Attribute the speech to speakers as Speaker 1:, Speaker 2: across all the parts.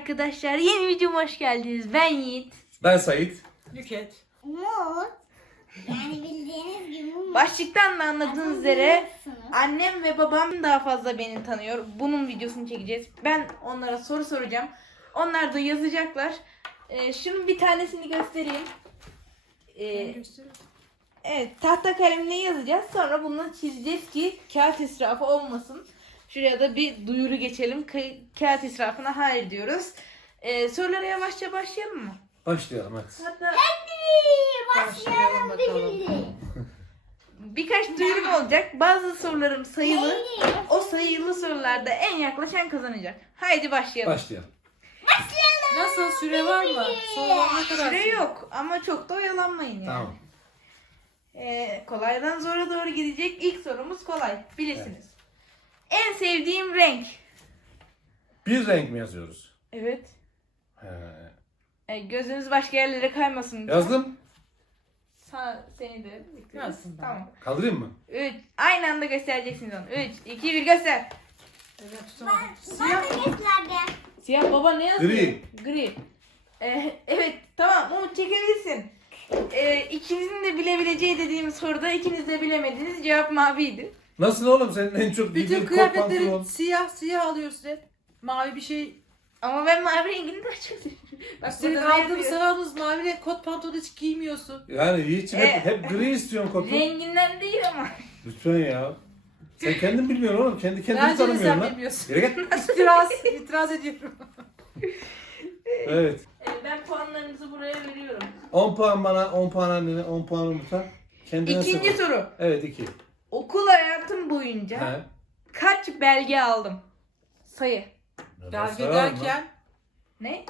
Speaker 1: arkadaşlar. Yeni videoma hoş geldiniz. Ben Yiğit.
Speaker 2: Ben Sait.
Speaker 3: Nüket.
Speaker 4: Mut. Yani bildiğiniz gibi mut.
Speaker 1: Başlıktan da anladığınız üzere annem ve babam daha fazla beni tanıyor. Bunun videosunu çekeceğiz. Ben onlara soru soracağım. Onlar da yazacaklar. Ee, şunun bir tanesini göstereyim. Ee, evet tahta kalemle yazacağız. Sonra bunu çizeceğiz ki kağıt israfı olmasın. Şuraya da bir duyuru geçelim. Ka- kağıt israfına hayır diyoruz. Ee, sorulara yavaşça başlayalım mı?
Speaker 2: Başlayalım hadi.
Speaker 1: Hatta
Speaker 4: Başlayalım
Speaker 3: bakalım.
Speaker 1: birkaç duyurum olacak. Bazı sorularım sayılı. O sayılı sorularda en yaklaşan kazanacak. Haydi başlayalım.
Speaker 2: Başlayalım.
Speaker 3: Nasıl süre var mı? Sorular ne kadar
Speaker 1: Süre yok ama çok da oyalanmayın yani.
Speaker 2: Tamam.
Speaker 1: Ee, kolaydan zora doğru gidecek. İlk sorumuz kolay. Bilirsiniz. En sevdiğim renk.
Speaker 2: Bir renk mi yazıyoruz?
Speaker 1: Evet.
Speaker 2: He.
Speaker 1: Ee, gözünüz başka yerlere kaymasın.
Speaker 2: Yazdım.
Speaker 1: Sa seni de bekliyoruz.
Speaker 3: Yazsın ben.
Speaker 1: Tamam.
Speaker 2: Kaldırayım mı?
Speaker 1: Üç. Aynı anda göstereceksiniz onu. 3, 2, 1 göster.
Speaker 3: Evet tutamadım.
Speaker 4: Ben
Speaker 3: Siyah.
Speaker 4: de gösterdim.
Speaker 1: Siyah baba ne yazıyor?
Speaker 2: Gri.
Speaker 1: Gri. Ee, evet tamam Umut çekebilirsin. Ee, ikinizin de bilebileceği dediğim soruda ikiniz de bilemediniz. Cevap maviydi.
Speaker 2: Nasıl oğlum senin en çok
Speaker 3: Bütün
Speaker 2: bildiğin kot
Speaker 3: kıyafetleri
Speaker 2: pantolon?
Speaker 3: siyah siyah alıyorsun hep. Mavi bir şey.
Speaker 1: Ama ben mavi rengini daha çok seviyorum. Bak
Speaker 3: Senin
Speaker 1: burada ne yazıyor?
Speaker 3: sana aldığınız mavi renk kot pantolon hiç giymiyorsun.
Speaker 2: Yani
Speaker 1: Ee,
Speaker 2: hep, hep gri istiyorsun kotu.
Speaker 1: Renginden değil ama.
Speaker 2: Lütfen ya. Sen kendin bilmiyorsun oğlum. Kendi kendini
Speaker 3: Bence de
Speaker 2: tanımıyorsun
Speaker 3: sen
Speaker 2: lan.
Speaker 3: bilmiyorsun.
Speaker 2: Git.
Speaker 3: İtiraz, itiraz ediyorum.
Speaker 2: Evet.
Speaker 1: Ee, ben puanlarınızı buraya veriyorum.
Speaker 2: 10 puan bana, 10 puan annene, 10 puan Umut'a. Kendine
Speaker 1: İkinci
Speaker 2: sıfır.
Speaker 1: soru.
Speaker 2: Evet 2.
Speaker 1: Okul hayatım boyunca
Speaker 2: He.
Speaker 1: kaç belge aldım? Sayı.
Speaker 3: Belge derken,
Speaker 1: Ne?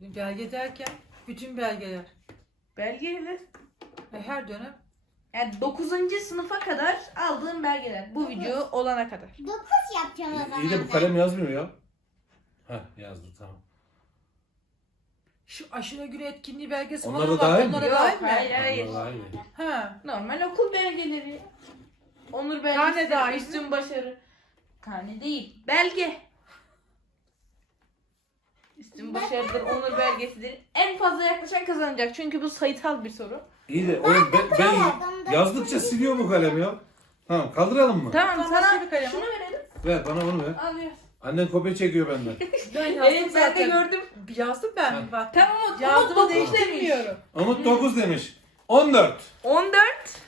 Speaker 3: belge derken bütün belgeler.
Speaker 1: Belge evet.
Speaker 3: Ve her dönem
Speaker 1: Yani 9. sınıfa kadar aldığım belgeler. Bu video olana kadar.
Speaker 4: Dokuz yapacağım o zaman.
Speaker 2: İyi de bu kalem yazmıyor ya. Heh yazdı tamam.
Speaker 3: şu aşırı günü etkinliği belgesi
Speaker 2: Onlar
Speaker 3: falan
Speaker 2: da
Speaker 3: var.
Speaker 2: dahil mi?
Speaker 3: Onlara
Speaker 1: Yok,
Speaker 3: dahil mi?
Speaker 1: hayır, hayır.
Speaker 2: Vallahi iyi.
Speaker 3: Ha.
Speaker 1: Normal okul belgeleri. Onur belgesi,
Speaker 3: Karne dahil mi?
Speaker 1: üstün başarı. Karne değil, belge. Üstün başarıdır, onur belgesidir. En fazla yaklaşan kazanacak çünkü bu sayısal bir soru.
Speaker 2: İyi de oğlum ben, ben yazdıkça siliyor bu kalem ya. Tamam kaldıralım mı?
Speaker 1: Tamam,
Speaker 3: Tamam,
Speaker 1: sana
Speaker 3: başka bir kalem
Speaker 1: şunu verelim.
Speaker 2: Ver bana onu ver.
Speaker 1: Alıyoruz.
Speaker 2: Annen kopya çekiyor benden.
Speaker 3: Ben yazdım
Speaker 1: Evet ben de
Speaker 3: zaten.
Speaker 1: gördüm.
Speaker 3: Yazdım ben
Speaker 2: Ha.
Speaker 3: bak.
Speaker 1: Tamam Umut, dokuz demiş.
Speaker 3: değiştirmiyorum.
Speaker 2: Umut 9 demiş. 14.
Speaker 1: 14,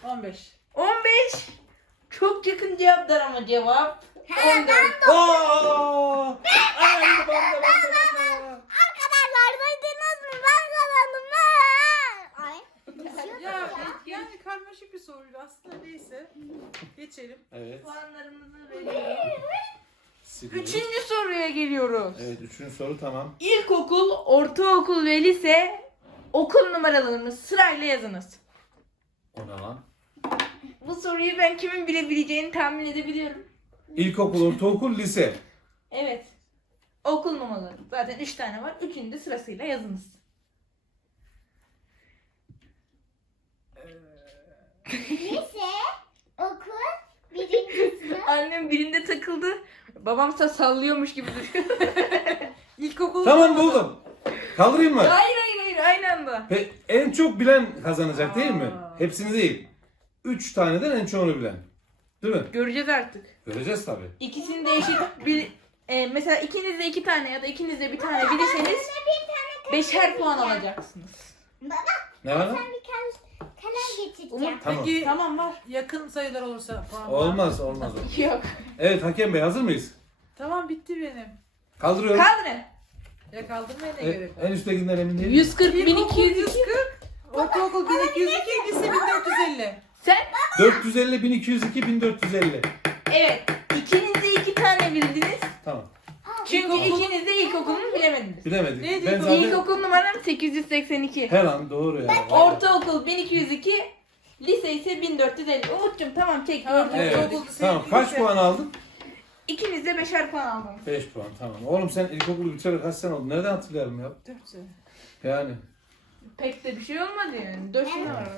Speaker 3: 15.
Speaker 1: 15. Çok yakın cevaplar ama cevap 14.
Speaker 2: Aa! Ay, banda, banda, banda.
Speaker 4: Arkadaşlar duydunuz mu? Ben kazandım. Ha! Ay.
Speaker 3: Ya yani karmaşık bir soruydu aslında neyse. Geçelim.
Speaker 2: Evet.
Speaker 1: Puanlarımızı veriyorum.
Speaker 2: siliyoruz.
Speaker 1: Üçüncü soruya geliyoruz.
Speaker 2: Evet üçüncü soru tamam.
Speaker 1: İlkokul, ortaokul ve lise okul numaralarını sırayla yazınız.
Speaker 2: O ne lan?
Speaker 1: Bu soruyu ben kimin bilebileceğini tahmin edebiliyorum.
Speaker 2: İlkokul, ortaokul, lise.
Speaker 1: Evet. Okul numaraları. Zaten 3 tane var. Üçünü de sırasıyla yazınız.
Speaker 4: Lise, okul, birinci sınıf.
Speaker 1: Annem birinde takıldı. Babamsa sallıyormuş gibi duruyor.
Speaker 3: İlkokul.
Speaker 2: Tamam buldum. Kaldırayım mı?
Speaker 1: hayır hayır hayır aynı anda.
Speaker 2: Pe- en çok bilen kazanacak değil mi? Hepsini değil. Üç taneden en çoğunu bilen. Değil mi?
Speaker 1: Göreceğiz artık.
Speaker 2: Göreceğiz tabii.
Speaker 1: İkisini de eşit bir... e, mesela ikiniz de iki tane ya da ikiniz de bir tane bilirseniz beşer puan alacaksınız.
Speaker 4: Baba
Speaker 2: Ne var lan?
Speaker 4: ben bir kalem, kalem getireceğim.
Speaker 1: Umut
Speaker 2: Tamam.
Speaker 3: Peki
Speaker 1: tamam var.
Speaker 3: yakın sayılar olursa puan var.
Speaker 2: Olmaz olmaz. olmaz.
Speaker 1: Yok.
Speaker 2: Evet hakem bey hazır mıyız?
Speaker 3: Tamam bitti benim.
Speaker 2: Kaldırıyorum.
Speaker 1: Kaldırın.
Speaker 3: Ya kaldırmaya ne
Speaker 2: E,
Speaker 3: gerek var?
Speaker 2: en üsttekinden emin değilim.
Speaker 1: 140
Speaker 3: İlkokul
Speaker 1: 1200
Speaker 3: 140. Ortaokul 1202, lise 1450.
Speaker 1: Sen
Speaker 2: 450, 1202, 1450.
Speaker 1: evet ikiniz de iki tane bildiniz.
Speaker 2: Tamam.
Speaker 1: Çünkü
Speaker 3: İlkokul-
Speaker 1: ikiniz de ilkokulunu bilemediniz.
Speaker 2: Bilemedik.
Speaker 3: Neydi
Speaker 2: ben
Speaker 3: ilkokul?
Speaker 2: zaten...
Speaker 1: İlkokul numaram 882.
Speaker 2: Her an doğru ya.
Speaker 1: Ortaokul 1202. Lise ise 1450. Umut'cum tamam çek.
Speaker 3: Tamam.
Speaker 2: Evet.
Speaker 3: Lise,
Speaker 2: Tamam kaç
Speaker 3: lise.
Speaker 2: puan aldın?
Speaker 1: İkiniz de beşer puan aldınız.
Speaker 2: 5 puan tamam. Oğlum sen ilkokulu bitireli kaç sene oldu? Nereden hatırlayalım ya?
Speaker 3: Dört sene.
Speaker 2: Yani.
Speaker 1: Pek de bir şey olmadı yani. Dört sene var.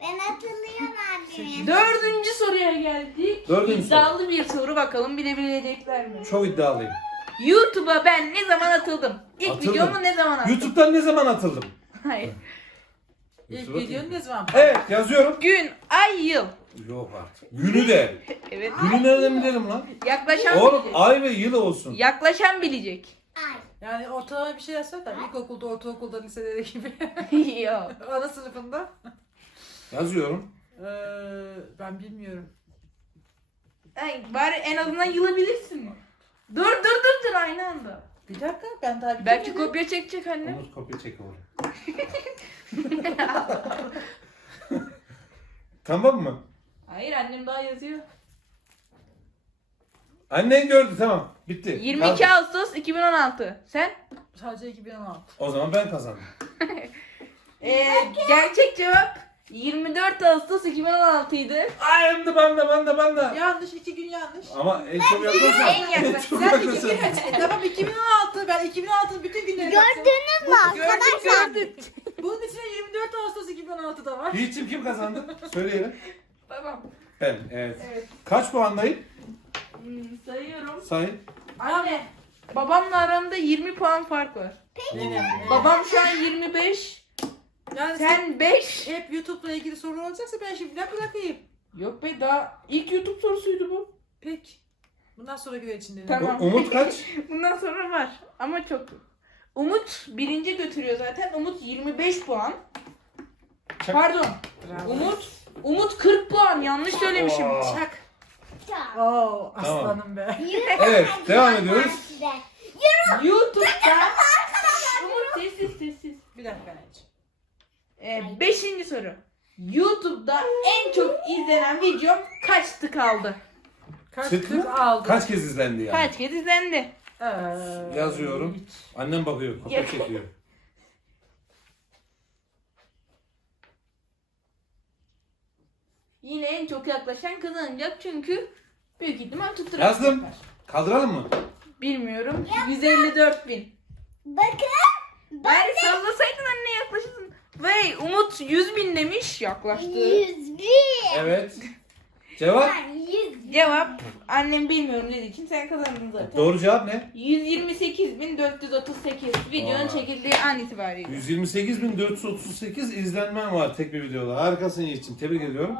Speaker 4: Ben hatırlıyorum abimi.
Speaker 1: Dördüncü soruya geldik.
Speaker 2: Dördüncü
Speaker 1: İddialı bir soru bakalım bilebilecekler mi?
Speaker 2: Çok iddialıyım.
Speaker 1: YouTube'a ben ne zaman atıldım? İlk
Speaker 2: Atıldım.
Speaker 1: videomu ne zaman attım?
Speaker 2: YouTube'dan ne zaman atıldım?
Speaker 1: Hayır.
Speaker 3: İlk
Speaker 2: YouTube'a
Speaker 3: videonu ne zaman?
Speaker 2: Evet yazıyorum.
Speaker 1: Gün, ay, yıl.
Speaker 2: Yok artık. Günü de.
Speaker 1: Evet.
Speaker 2: Günü nereden bilelim lan?
Speaker 1: Yaklaşan
Speaker 2: Oğlum
Speaker 1: bilecek.
Speaker 2: ay ve yıl olsun.
Speaker 1: Yaklaşan bilecek.
Speaker 4: Ay.
Speaker 3: Yani ortalama bir şey yazsak da ilkokulda, ortaokulda, lisede gibi.
Speaker 1: Yok.
Speaker 3: Ana sınıfında.
Speaker 2: Yazıyorum.
Speaker 3: Ee, ben bilmiyorum.
Speaker 1: Ay, bari en azından yılı bilirsin mi? Dur dur dur dur aynı anda.
Speaker 3: Bir dakika ben daha
Speaker 1: Belki kopya çekecek anne.
Speaker 2: Umut kopya çek oraya. tamam mı?
Speaker 1: Hayır annem daha yazıyor.
Speaker 2: Annen gördü tamam. Bitti.
Speaker 1: 22
Speaker 2: Kaldı.
Speaker 1: Ağustos 2016. Sen?
Speaker 3: Sadece 2016.
Speaker 2: O zaman ben kazandım.
Speaker 1: Ee, gerçek cevap 24 Ağustos 2016 idi.
Speaker 2: Ay hem de ben de ben de ben de.
Speaker 3: Yanlış, iki gün yanlış.
Speaker 2: Ama en çok yaklaşan.
Speaker 1: En yaklaşan.
Speaker 2: En çok
Speaker 3: Sen iki
Speaker 2: yaklaşan.
Speaker 3: gün, E, tamam 2016. Ben 2016'nın bütün günleri baktım.
Speaker 4: Gördünüz mü arkadaşlar?
Speaker 1: gördük.
Speaker 3: Bunun içinde 24 Ağustos 2016'da var.
Speaker 2: Yiğit'cim kim kazandı? Söyleyelim.
Speaker 1: Tamam.
Speaker 2: Ben. Evet.
Speaker 1: Evet.
Speaker 2: Kaç puandayım?
Speaker 1: Hmm, sayıyorum.
Speaker 2: Say.
Speaker 1: Anne. Babamla aramda 20 puan fark var. Babam şu an 25.
Speaker 3: Yani sen
Speaker 1: Sen 5.
Speaker 3: hep YouTube'la ilgili soru olacaksa ben şimdiden bırakayım.
Speaker 1: Yok be daha ilk YouTube sorusuydu bu.
Speaker 3: Peki. Bundan sonrakiler için dedim.
Speaker 1: Tamam.
Speaker 2: Umut kaç?
Speaker 1: Bundan sonra var ama çok. Umut birinci götürüyor zaten. Umut 25 puan.
Speaker 2: Çak.
Speaker 1: Pardon.
Speaker 3: Bravo.
Speaker 1: Umut Umut 40 puan. Yanlış söylemişim.
Speaker 2: Oo.
Speaker 1: Çak.
Speaker 3: Oo aslanım be.
Speaker 2: Evet devam ediyoruz.
Speaker 1: YouTube'da Umut sessiz sessiz.
Speaker 3: Bir dakika anneciğim.
Speaker 1: Ee, beşinci soru. YouTube'da en çok izlenen videom kaçtı kaldı?
Speaker 3: Kaç
Speaker 2: Sık
Speaker 3: kız
Speaker 2: mı?
Speaker 3: aldı?
Speaker 2: Kaç kez izlendi yani?
Speaker 1: Kaç kez izlendi?
Speaker 3: Ee,
Speaker 2: Yazıyorum. Annem bakıyor.
Speaker 1: Yok.
Speaker 2: çekiyor.
Speaker 1: Yine en çok yaklaşan kazanacak çünkü büyük ihtimal tutturacaklar.
Speaker 2: Yazdım. Kaldıralım mı?
Speaker 1: Bilmiyorum. 154 bin.
Speaker 4: Bakın.
Speaker 1: Bari sallasaydın anne yaklaşırdın. Umut 100 bin demiş yaklaştı.
Speaker 4: Yüz bir.
Speaker 2: Evet. Cevap?
Speaker 1: Cevap annem bilmiyorum dediği için sen kazandın zaten.
Speaker 2: Doğru cevap ne?
Speaker 1: 128.438 videonun
Speaker 2: Vay.
Speaker 1: çekildiği an itibariyle.
Speaker 2: 128.438 izlenmem var tek bir videoda. Harikasın Yiğit'ciğim. Tebrik ediyorum.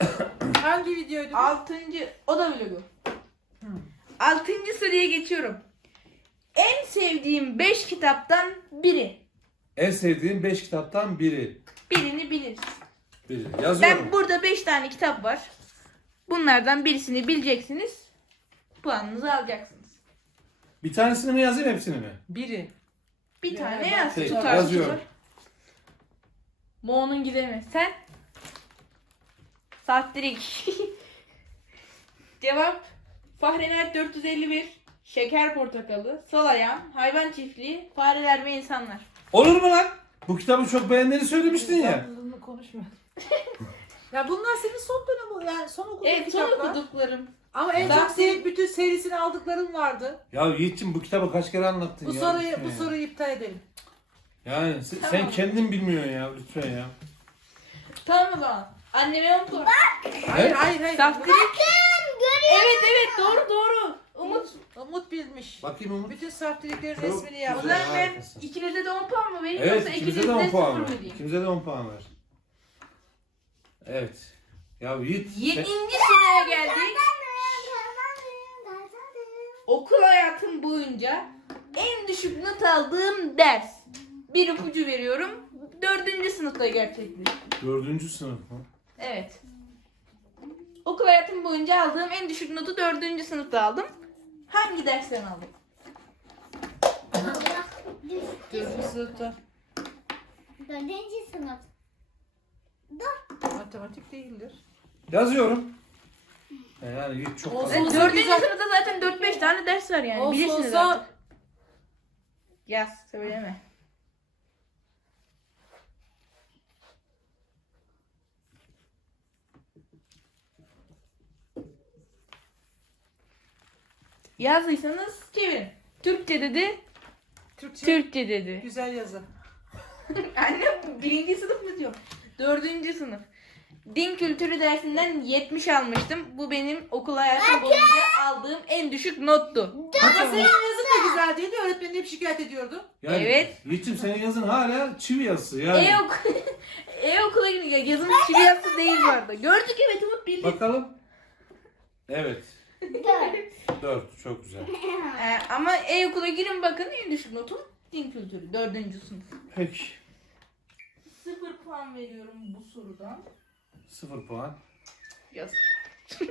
Speaker 3: Hangi videoydu? bu?
Speaker 1: Altıncı, o da vlogu.
Speaker 3: Hı.
Speaker 1: Altıncı soruya geçiyorum. En sevdiğim 5 kitaptan biri.
Speaker 2: En sevdiğim 5 kitaptan biri.
Speaker 1: Birini biliriz.
Speaker 2: Biri. Yazıyorum.
Speaker 1: Ben burada 5 tane kitap var. Bunlardan birisini bileceksiniz. Puanınızı alacaksınız.
Speaker 2: Bir tanesini mi yazayım hepsini mi?
Speaker 3: Biri.
Speaker 1: Bir tane
Speaker 3: ben-
Speaker 1: yaz.
Speaker 2: Şey,
Speaker 1: Tutar
Speaker 2: yazıyorum.
Speaker 1: tutar. Mo'nun gidemi. Sen? Saattirik. Cevap Fahrenheit 451 Şeker portakalı, sol ayağım, hayvan çiftliği, fareler ve insanlar.
Speaker 2: Olur mu lan? Bu kitabı çok beğendiğini söylemiştin ya.
Speaker 3: Bunu konuşma. ya bunlar senin son dönemi yani son okuduğun
Speaker 1: Evet son
Speaker 3: kitaplar.
Speaker 1: okuduklarım.
Speaker 3: Ama en
Speaker 1: Ben-
Speaker 3: çok sevip bütün serisini aldıkların vardı.
Speaker 2: Ya Yiğit'ciğim bu kitabı kaç kere anlattın
Speaker 3: Bu
Speaker 2: ya.
Speaker 3: soruyu
Speaker 2: lütfen
Speaker 3: bu
Speaker 2: ya.
Speaker 3: soruyu iptal edelim.
Speaker 2: Yani sen,
Speaker 1: Tamam.
Speaker 2: sen kendin bilmiyorsun ya lütfen ya.
Speaker 1: Tamam o zaman. Anneme 10 puan.
Speaker 3: Hayır hayır hayır.
Speaker 1: Saftirik.
Speaker 4: Bakın görüyor
Speaker 1: Evet evet doğru doğru. Umut.
Speaker 3: Umut bilmiş.
Speaker 2: Bakayım Umut.
Speaker 3: Bütün saftiriklerin
Speaker 2: Çok
Speaker 3: resmini yaptı.
Speaker 2: güzel.
Speaker 1: ben
Speaker 2: harikasın.
Speaker 1: ikinize de 10 puan mı vereyim
Speaker 2: Evet
Speaker 1: yoksa ikinize
Speaker 2: de 10
Speaker 1: de
Speaker 2: puan
Speaker 1: 0
Speaker 2: ver.
Speaker 1: mı diyeyim?
Speaker 2: İkimize de 10 puan ver. Evet. Ya Yiğit. sen-
Speaker 1: Yedinci sıraya geldik. Okul hayatım boyunca en düşük not aldığım ders. Bir ipucu veriyorum. Dördüncü sınıfta gerçekleşti.
Speaker 2: Dördüncü sınıf mı?
Speaker 1: Evet. Okul hayatım boyunca aldığım en düşük notu dördüncü sınıfta aldım. Hangi dersten aldım?
Speaker 3: Dördüncü sınıfta.
Speaker 4: Dördüncü sınıf.
Speaker 3: Matematik değildir.
Speaker 2: Yazıyorum. Yani Yiğit çok
Speaker 3: Olsun.
Speaker 2: fazla.
Speaker 1: Evet, dördüncü sınıfta zaten 4-5 tane ders var yani.
Speaker 3: Olsa
Speaker 1: Bilirsiniz
Speaker 3: olsa-
Speaker 1: artık. Yaz söyleme. Yazdıysanız çevirin. Türkçe dedi,
Speaker 3: Türkçe
Speaker 1: Türkçe dedi.
Speaker 3: güzel yazı.
Speaker 1: Anne birinci sınıf mı diyor? Dördüncü sınıf. din kültürü dersinden 70 almıştım. Bu benim okul hayatım boyunca aldığım en düşük nottu.
Speaker 3: Ama senin yazın da güzel değildi. Öğretmenin hep şikayet ediyordu.
Speaker 2: Yani,
Speaker 1: Evet.
Speaker 2: Yiğit'cim senin yazın hala çivi yazısı yani.
Speaker 1: E-okul e-okula gidiyor. Yazım çivi yazısı değil arada. Gördük evet Umut bildi.
Speaker 2: Bakalım. Evet.
Speaker 4: Dört.
Speaker 2: 4 çok güzel.
Speaker 1: Ee, ama e-okula girin bakın en düşük notum din kültürü. Dördüncü sınıf.
Speaker 2: Peki.
Speaker 1: Sıfır puan veriyorum bu sorudan.
Speaker 2: 0 puan.
Speaker 1: Yaz.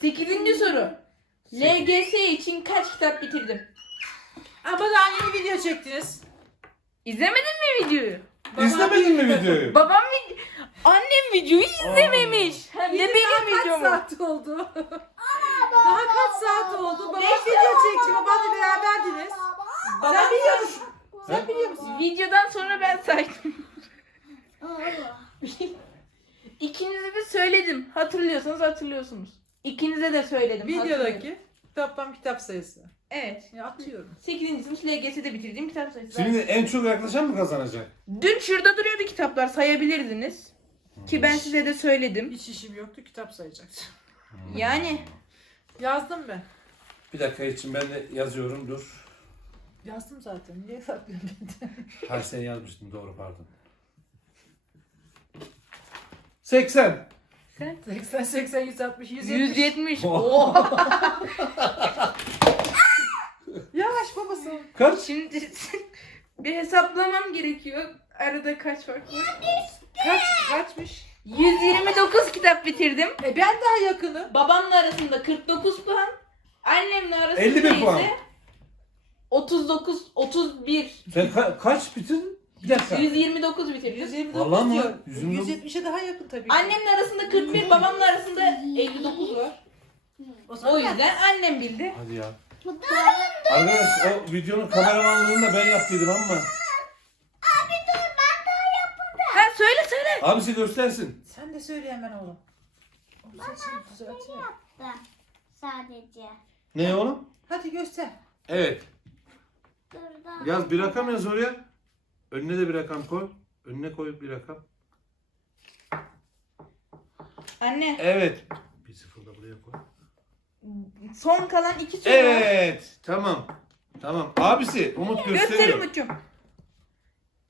Speaker 1: Sekizinci soru. LGS için kaç kitap bitirdim?
Speaker 3: Ama daha yeni video çektiniz.
Speaker 1: İzlemedin mi videoyu?
Speaker 3: Babam-
Speaker 2: İzlemedin mi videoyu?
Speaker 1: Babam vid- Annem videoyu izlememiş. Hem de
Speaker 3: Yeni
Speaker 1: benim
Speaker 3: daha
Speaker 1: videomu.
Speaker 3: kaç saat oldu? Daha kaç saat oldu? Babam video çekti. Babanla beraberdiniz. Sen biliyor musun? Sen biliyor musun?
Speaker 1: Videodan sonra ben saydım. İkinize de söyledim. Hatırlıyorsanız hatırlıyorsunuz. İkinize de söyledim. hatırlıyorum.
Speaker 3: Videodaki toplam kitap sayısı.
Speaker 1: Evet.
Speaker 3: Ya atıyorum.
Speaker 1: 8. sınıf LGS'de bitirdiğim kitap sayısı.
Speaker 2: Şimdi en çok yaklaşan mı kazanacak?
Speaker 1: Dün şurada duruyordu kitaplar sayabilirdiniz. Ki ben size de söyledim.
Speaker 3: Hiç işim yoktu kitap sayacaktım.
Speaker 1: Yani
Speaker 3: Yazdım ben.
Speaker 2: Bir dakika için ben de yazıyorum dur.
Speaker 3: Yazdım zaten. Niye saklıyorsun beni?
Speaker 2: Hayır sen yazmıştın doğru pardon. 80.
Speaker 3: 80, 80, 160, 170.
Speaker 1: 170.
Speaker 2: Oh.
Speaker 1: Oha.
Speaker 3: Yavaş babası.
Speaker 2: Kaç?
Speaker 1: Şimdi bir hesaplamam gerekiyor. Arada kaç var?
Speaker 3: Kaç, kaçmış?
Speaker 1: 129 kitap bitirdim.
Speaker 3: E ben daha yakını.
Speaker 1: Babamla arasında 49 puan. Annemle arasında
Speaker 2: 51
Speaker 1: ise
Speaker 2: puan.
Speaker 1: 39 31
Speaker 2: Sen ka- kaç bitirdin? Bir dakika.
Speaker 1: 129 bitirdim.
Speaker 3: 129
Speaker 2: Vallahi mı?
Speaker 3: diyor.
Speaker 2: 129.
Speaker 3: 170'e daha yakın tabii.
Speaker 1: Annemle arasında 41, babamla arasında 59 var.
Speaker 3: o zaman
Speaker 1: O yüzden annem bildi.
Speaker 2: Hadi ya. Arkadaş o videonun kameramanlığını da ben yaptıydım ama.
Speaker 4: Abi dur ben daha yapmadım.
Speaker 1: Ha söyle söyle.
Speaker 2: Abisi göstersin.
Speaker 3: Sen de söyle hemen oğlum. O saçını düzeltiyor.
Speaker 4: Yaptım. Sadece.
Speaker 2: Ne oğlum?
Speaker 3: Hadi göster.
Speaker 2: Evet.
Speaker 4: Dur da.
Speaker 2: Yaz bir rakam yaz oraya. Önüne de bir rakam koy. Önüne koy bir rakam.
Speaker 1: Anne
Speaker 2: Evet. Bir sıfır da buraya koy.
Speaker 1: son kalan iki soru.
Speaker 2: Evet. Tamam. Tamam. Abisi Umut
Speaker 1: Göster
Speaker 2: gösteriyor.
Speaker 1: Umut'cum.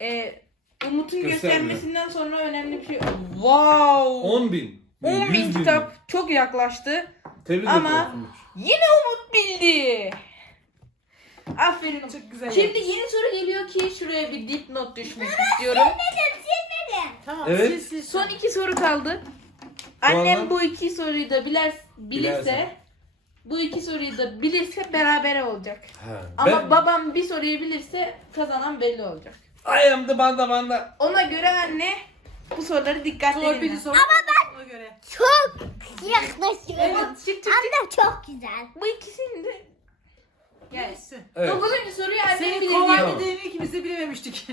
Speaker 1: Ee, Umut'un
Speaker 2: Göstermiyor.
Speaker 1: göstermesinden sonra önemli bir şey. Wow.
Speaker 2: 10 bin.
Speaker 1: 10
Speaker 2: 100
Speaker 1: bin kitap çok yaklaştı.
Speaker 2: Tebrik
Speaker 1: Ama-
Speaker 2: ederim Umut.
Speaker 1: Yine Umut bildi. Aferin Umut.
Speaker 3: Çok güzel
Speaker 1: Şimdi yeni soru geliyor ki şuraya bir dipnot düşmek istiyorum.
Speaker 3: Tamam.
Speaker 2: Evet.
Speaker 3: Sil, sil.
Speaker 1: Son iki soru kaldı. Annem bu iki soruyu da biler, bilirse,
Speaker 2: Bilerse.
Speaker 1: bu iki soruyu da bilirse berabere olacak.
Speaker 2: Ha,
Speaker 1: Ama
Speaker 2: ben...
Speaker 1: babam bir soruyu bilirse kazanan belli olacak.
Speaker 2: I am the banda banda.
Speaker 1: Ona göre anne bu soruları dikkatle
Speaker 3: Torpili
Speaker 1: dinle.
Speaker 3: sor. Ama ben. Ona göre.
Speaker 4: Çok yaklaşıyorum.
Speaker 1: Evet çık çık çık.
Speaker 4: Anne çok güzel.
Speaker 1: Bu ikisini de
Speaker 3: Neyse.
Speaker 2: Evet.
Speaker 1: dokuzuncu soruyu annem
Speaker 3: Senin
Speaker 1: bilir
Speaker 3: kolay
Speaker 1: diyor.
Speaker 2: Tamam.
Speaker 3: dediğini ikimiz de bilememiştik.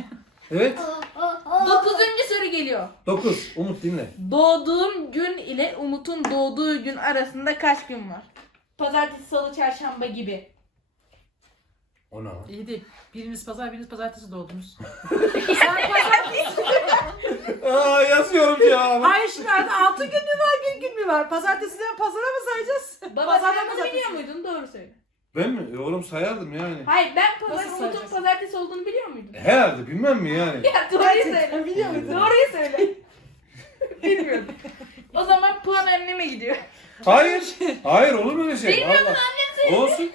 Speaker 2: Evet.
Speaker 1: Dokuzuncu soru geliyor.
Speaker 2: 9. Umut dinle.
Speaker 1: Doğduğum gün ile Umut'un doğduğu gün arasında kaç gün var? Pazartesi, salı, çarşamba gibi.
Speaker 2: O ne lan?
Speaker 3: İyi değil. Biriniz pazar, biriniz pazartesi doğdunuz.
Speaker 2: Aa yazıyorum ya.
Speaker 3: Hayır şimdi artık 6 gün mü var, bir gün mü var? Pazartesiden pazara mı sayacağız?
Speaker 1: Baba
Speaker 3: Pazardan
Speaker 1: sen bunu
Speaker 3: pazartesi.
Speaker 1: biliyor muydun? Doğru söyle.
Speaker 2: Ben mi? E, oğlum sayardım yani.
Speaker 1: Hayır ben pazar,
Speaker 3: Nasıl
Speaker 1: Umut'un
Speaker 3: sayacaksın?
Speaker 1: pazartesi olduğunu biliyor muydun?
Speaker 2: Herhalde bilmem mi yani?
Speaker 1: Ya doğruyu
Speaker 3: Gerçekten
Speaker 1: söyle.
Speaker 3: biliyor muydun?
Speaker 1: Doğruyu söyle. Bilmiyorum. O zaman puan anneme gidiyor.
Speaker 2: Hayır. Hayır olur mu öyle şey?
Speaker 1: Bilmiyorum,
Speaker 2: Allah. Olsun.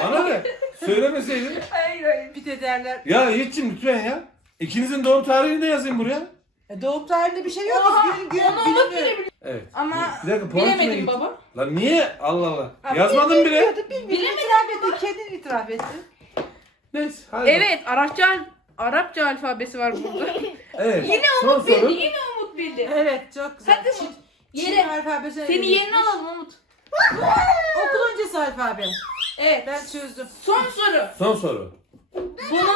Speaker 2: Bana ne? Söylemeseydin.
Speaker 1: Hayır hayır.
Speaker 3: Bir de derler.
Speaker 2: Ya Yiğit'cim lütfen ya. İkinizin doğum tarihini de yazayım buraya.
Speaker 3: E, doğum tarihinde bir şey yok.
Speaker 1: Oha,
Speaker 3: Gün, gün,
Speaker 1: onu
Speaker 3: günü.
Speaker 2: Evet.
Speaker 1: Ama
Speaker 2: Bir dakika
Speaker 1: bilemedim baba.
Speaker 2: Lan niye? Allah Allah.
Speaker 3: Abi,
Speaker 2: Yazmadın
Speaker 3: bil-
Speaker 2: bile.
Speaker 1: Bilemedim
Speaker 3: İtiraf ettin, kendin itiraf ettin.
Speaker 2: Neyse. Hadi.
Speaker 1: Evet Arapça Arapça alfabesi var burada.
Speaker 2: Evet.
Speaker 1: Yine
Speaker 2: Son
Speaker 1: Umut bildi.
Speaker 2: soru.
Speaker 1: Yine Umut bildi.
Speaker 3: Evet, çok güzel.
Speaker 1: Hadi
Speaker 3: Çin-
Speaker 1: Umut.
Speaker 3: Çin
Speaker 1: Yere.
Speaker 3: alfabesi.
Speaker 1: Seni yerine alalım Umut.
Speaker 3: Okul öncesi alfabe.
Speaker 1: Evet.
Speaker 3: Ben çözdüm.
Speaker 1: Son soru.
Speaker 2: Son soru.
Speaker 1: Bunu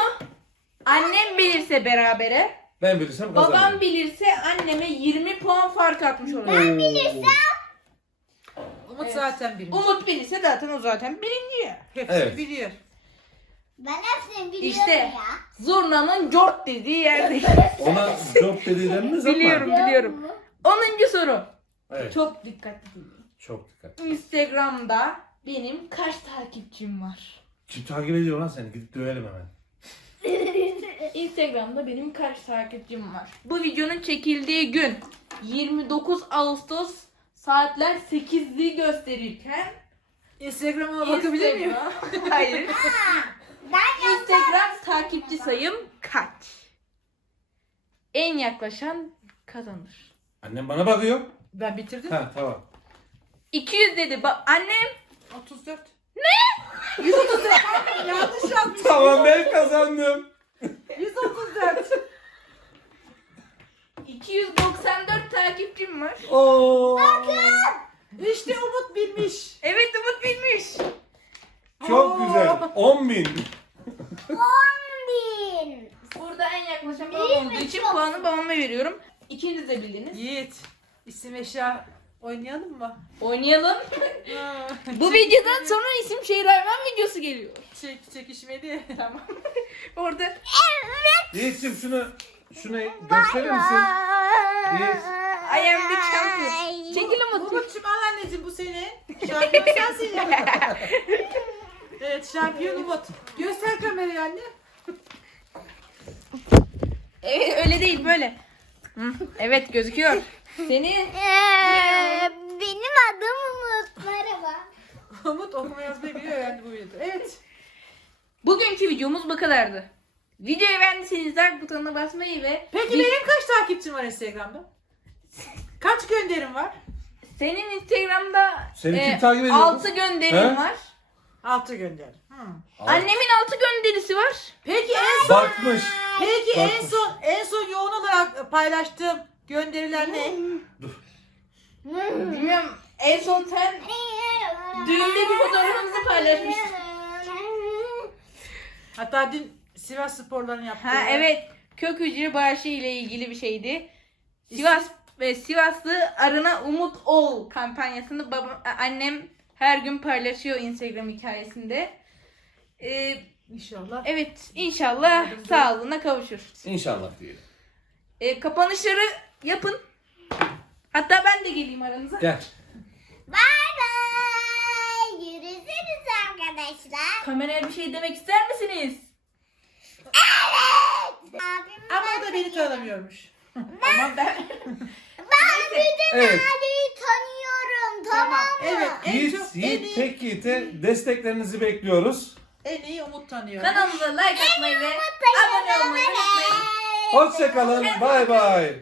Speaker 1: annem bilirse berabere,
Speaker 2: Ben bilirsem kazanırım.
Speaker 1: babam bilirse anneme 20 puan fark atmış olur.
Speaker 2: Ben
Speaker 3: Umut
Speaker 1: Evet.
Speaker 3: zaten birinci.
Speaker 1: Umut bilirse zaten o zaten birinci ya.
Speaker 3: Hepsini
Speaker 2: Evet.
Speaker 3: biliyor.
Speaker 4: Ben hepsini biliyorum
Speaker 1: İşte.
Speaker 4: ya.
Speaker 1: Zurna'nın cort dediği yerde.
Speaker 2: Ona job dedi denmez ama.
Speaker 1: biliyorum biliyorum. 10. soru.
Speaker 2: Evet.
Speaker 1: Çok dikkatli dinleyin.
Speaker 2: Çok dikkat.
Speaker 1: Instagram'da benim kaç takipçim var?
Speaker 2: Kim takip ediyor lan seni? Gidip dövelim hemen.
Speaker 1: Instagram'da benim kaç takipçim var? Bu videonun çekildiği gün 29 Ağustos saatler 8'li gösterirken
Speaker 3: Instagram'a bakabilir miyim?
Speaker 1: Instagram- Hayır.
Speaker 4: Ben
Speaker 1: Instagram takipçi sayım kaç? En yaklaşan kazanır.
Speaker 2: Annem bana bakıyor.
Speaker 3: Ben bitirdim.
Speaker 2: Ha tamam.
Speaker 1: 200 dedi. Ba- annem
Speaker 3: 34. Ne? 134. Yanlış yapmış.
Speaker 2: Tamam ben kazandım.
Speaker 3: 134.
Speaker 1: 294 takipçim var.
Speaker 2: Oo.
Speaker 3: İşte Umut bilmiş.
Speaker 1: Evet Umut bilmiş.
Speaker 2: Çok
Speaker 3: Oo.
Speaker 2: güzel. 10 bin.
Speaker 4: 10 bin.
Speaker 1: Burada en yaklaşan babam olduğu için puanı babama veriyorum. İkiniz de bildiniz.
Speaker 3: Yiğit. İsim eşya oynayalım mı?
Speaker 1: Oynayalım. Bu videodan sonra isim şehir hayvan videosu geliyor.
Speaker 3: Çek, çekişmeli.
Speaker 1: Tamam. Orada
Speaker 2: Yiğit'cim şunu şunu gösterir misin? Yes.
Speaker 1: I am the champion. Çekil Umut.
Speaker 3: Umut'cum al anneciğim bu senin. Şampiyon sensin ya. evet şampiyon Umut. Göster kamerayı anne.
Speaker 1: Evet öyle değil böyle. Hı, Evet gözüküyor. Senin
Speaker 4: Ee, benim adım Umut. Merhaba.
Speaker 3: Umut okuma yazmayı biliyor yani bu videoda. Evet.
Speaker 1: bugünkü videomuz bu kadardı. Videoyu beğendiyseniz like butonuna basmayı ve
Speaker 3: Peki benim kaç takipçim var Instagram'da? Kaç gönderim var?
Speaker 1: senin Instagram'da
Speaker 2: Seni kim takip ediyor?
Speaker 1: 6 gönderim
Speaker 2: He?
Speaker 1: var.
Speaker 3: 6 gönderim. Hmm.
Speaker 1: Annemin 6 gönderisi var.
Speaker 3: Peki en son
Speaker 2: Bakmış.
Speaker 3: Peki en
Speaker 2: Bakmış.
Speaker 3: son en son yoğun olarak paylaştığım gönderiler ne?
Speaker 1: Bilmiyorum en son sen düğündeki fotoğrafımızı paylaşmıştın.
Speaker 3: Hatta dün Sivas sporlarını yaptım.
Speaker 1: Ha evet kök hücre bağışı ile ilgili bir şeydi. Sivas ve Sivaslı arına umut ol kampanyasını babam, annem her gün paylaşıyor Instagram hikayesinde. Ee,
Speaker 3: İnşallah.
Speaker 1: evet inşallah sağlığına kavuşur.
Speaker 2: İnşallah diyelim.
Speaker 1: Ee, kapanışları yapın. Hatta ben de geleyim aranıza.
Speaker 2: Gel.
Speaker 4: Bye bye. Görüşürüz arkadaşlar.
Speaker 1: Kameraya bir şey demek ister misiniz?
Speaker 4: Abim
Speaker 3: Ama o da beni tanımıyormuş.
Speaker 1: Tamam ben.
Speaker 4: ben bütün
Speaker 2: Evet.
Speaker 4: tanıyorum tamam mı?
Speaker 3: Evet. En
Speaker 2: Yiğit,
Speaker 3: çok en
Speaker 2: Yiğit
Speaker 3: iyi,
Speaker 2: tek Yiğit'e desteklerinizi bekliyoruz.
Speaker 3: en iyi Umut tanıyor.
Speaker 1: Kanalımıza like atmayı ve abone olmayı unutmayın.
Speaker 2: Hoşçakalın. Bay bay.
Speaker 4: Bye